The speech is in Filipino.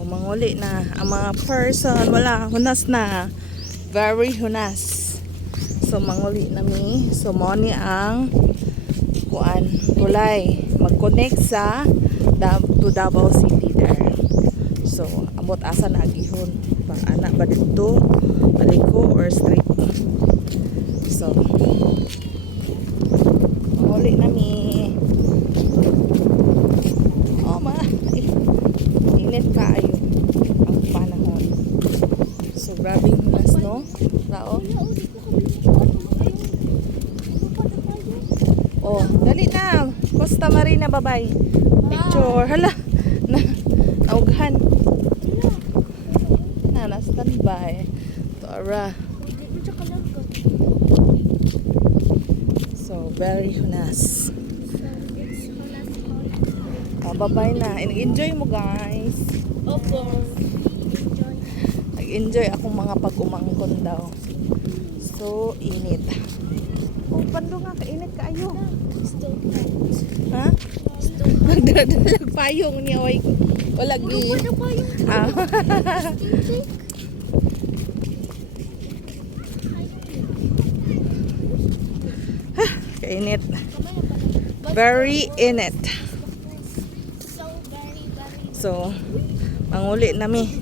So, manguli na. Ang mga person, wala, hunas na. Very hunas. So, manguli na mi. So, mo ni ang kuan, tulay. Mag-connect sa to Davao City there. So, amot asa na agihon. Pang anak ba dito? Paliko or straight? So, manguli na mi. Oh, init kaayo ang panahon. So, grabe hunas, no? Tao? Oh, dali na. Costa Marina, babay. Picture. Hala. Naughan. Na standby. Tara. So, very hunas. Babay na. Enjoy mo, guys. Opo. Nag-enjoy akong mga pag-umangkon daw. So, init. Oh, pando nga, kainit kaayo. Ha? Magdadalag payong niya. Wala gi. Ah. Kainit. Very init. So, manguli nami.